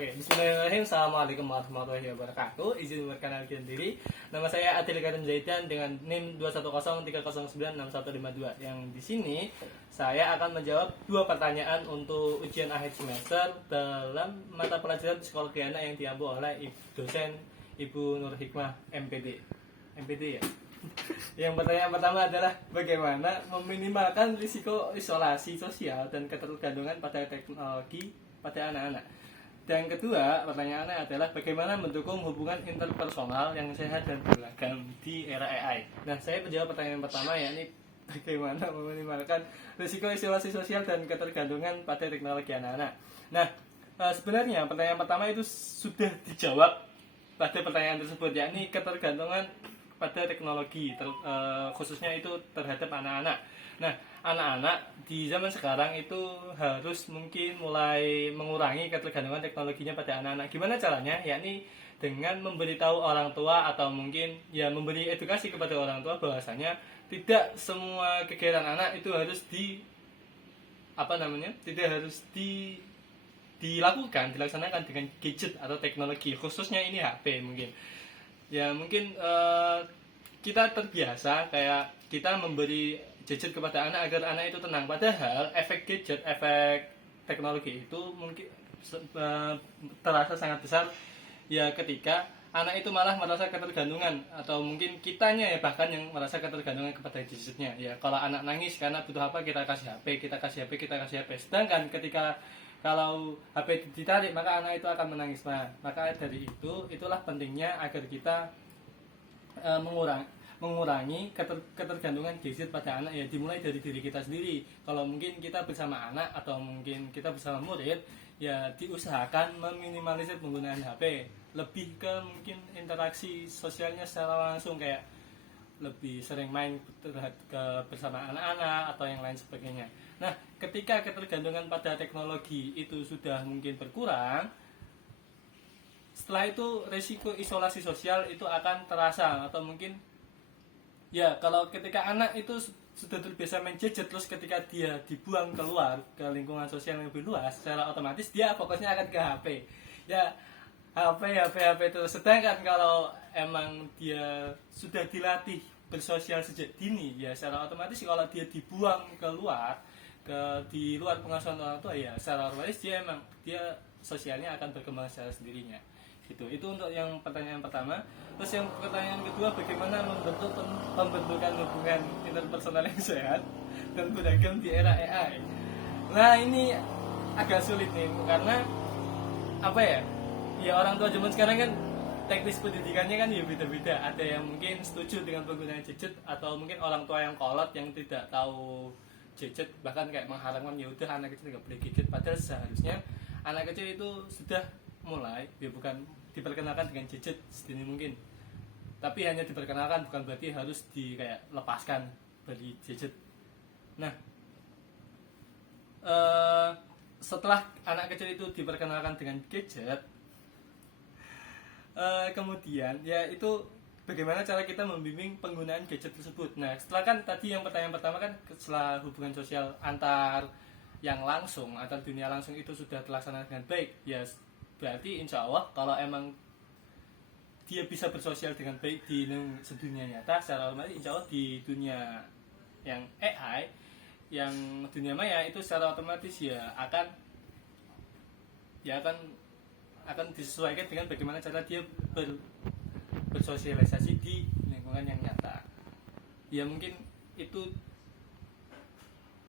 Oke, bismillahirrahmanirrahim. Assalamualaikum warahmatullahi wabarakatuh. Izin memperkenalkan diri. Nama saya Adil Karim Zaidan dengan NIM 21030961152. Yang di sini saya akan menjawab 2 pertanyaan untuk ujian akhir semester dalam mata pelajaran psikologi anak yang diampu oleh dosen Ibu Nur Hikmah MPD. MPD ya. Yang pertanyaan pertama adalah bagaimana meminimalkan risiko isolasi sosial dan ketergantungan pada teknologi pada anak-anak. Dan kedua, pertanyaannya adalah bagaimana mendukung hubungan interpersonal yang sehat dan beragam di era AI. Nah, saya menjawab pertanyaan pertama, yakni bagaimana meminimalkan risiko isolasi sosial dan ketergantungan pada teknologi anak-anak. Nah, sebenarnya pertanyaan pertama itu sudah dijawab pada pertanyaan tersebut, yakni ketergantungan pada teknologi, khususnya itu terhadap anak-anak. Nah, anak-anak di zaman sekarang itu harus mungkin mulai mengurangi ketergantungan teknologinya pada anak-anak. Gimana caranya? Yakni dengan memberitahu orang tua atau mungkin ya memberi edukasi kepada orang tua bahwasanya tidak semua kegiatan anak itu harus dilaksanakan dengan gadget atau teknologi, khususnya ini HP mungkin. Ya mungkin kita terbiasa kayak kita memberi gadget kepada anak agar anak itu tenang, padahal efek gadget, efek teknologi itu mungkin terasa sangat besar ya ketika anak itu malah merasa ketergantungan, atau mungkin kitanya ya bahkan yang merasa ketergantungan kepada gadgetnya. Ya kalau anak nangis karena butuh apa, kita kasih HP, kita kasih HP. Sedangkan ketika kalau HP ditarik maka anak itu akan menangis. Nah, maka dari itulah pentingnya agar kita mengurangi ketergantungan gadget pada anak, ya dimulai dari diri kita sendiri. Kalau mungkin kita bersama anak atau mungkin kita bersama murid, ya diusahakan meminimalisir penggunaan HP, lebih ke mungkin interaksi sosialnya secara langsung, kayak lebih sering main bersama anak-anak atau yang lain sebagainya. Nah, ketika ketergantungan pada teknologi itu sudah mungkin berkurang, setelah itu resiko isolasi sosial itu akan terasa, atau mungkin ya kalau ketika anak itu sudah terbiasa main gadget, terus ketika dia dibuang keluar ke lingkungan sosial yang lebih luas, secara otomatis dia fokusnya akan ke HP. Ya HP terus. Sedangkan kalau emang dia sudah dilatih bersosial sejak dini, ya secara otomatis kalau dia dibuang keluar di luar pengasuhan orang tua, ya secara otomatis dia sosialnya akan berkembang secara sendirinya. Itu untuk yang pertanyaan pertama. Terus yang pertanyaan kedua, bagaimana pembentukan hubungan interpersonal yang sehat dan beragam di era AI. Nah, ini agak sulit nih, karena apa ya? Ya orang tua zaman sekarang kan teknis pendidikannya kan ya beda-beda. Ada yang mungkin setuju dengan penggunaan gadget, atau mungkin orang tua yang kolot yang tidak tahu gadget, bahkan kayak mengharamkan ya udah anak kecil nggak boleh gadget. Padahal seharusnya anak kecil itu sudah mulai, ya bukan diperkenalkan dengan gadget sedini mungkin, tapi hanya diperkenalkan, bukan berarti harus lepaskan dari gadget. Nah, setelah anak kecil itu diperkenalkan dengan gadget, kemudian ya itu bagaimana cara kita membimbing penggunaan gadget tersebut. Nah, setelah kan tadi yang pertanyaan pertama kan, setelah hubungan sosial antar dunia langsung itu sudah terlaksana dengan baik, ya berarti insya Allah kalau emang dia bisa bersosial dengan baik di dunia nyata, secara otomatis insya Allah di dunia yang AI, yang dunia maya itu secara otomatis akan disesuaikan dengan bagaimana cara dia bersosialisasi di lingkungan yang nyata. Ya mungkin itu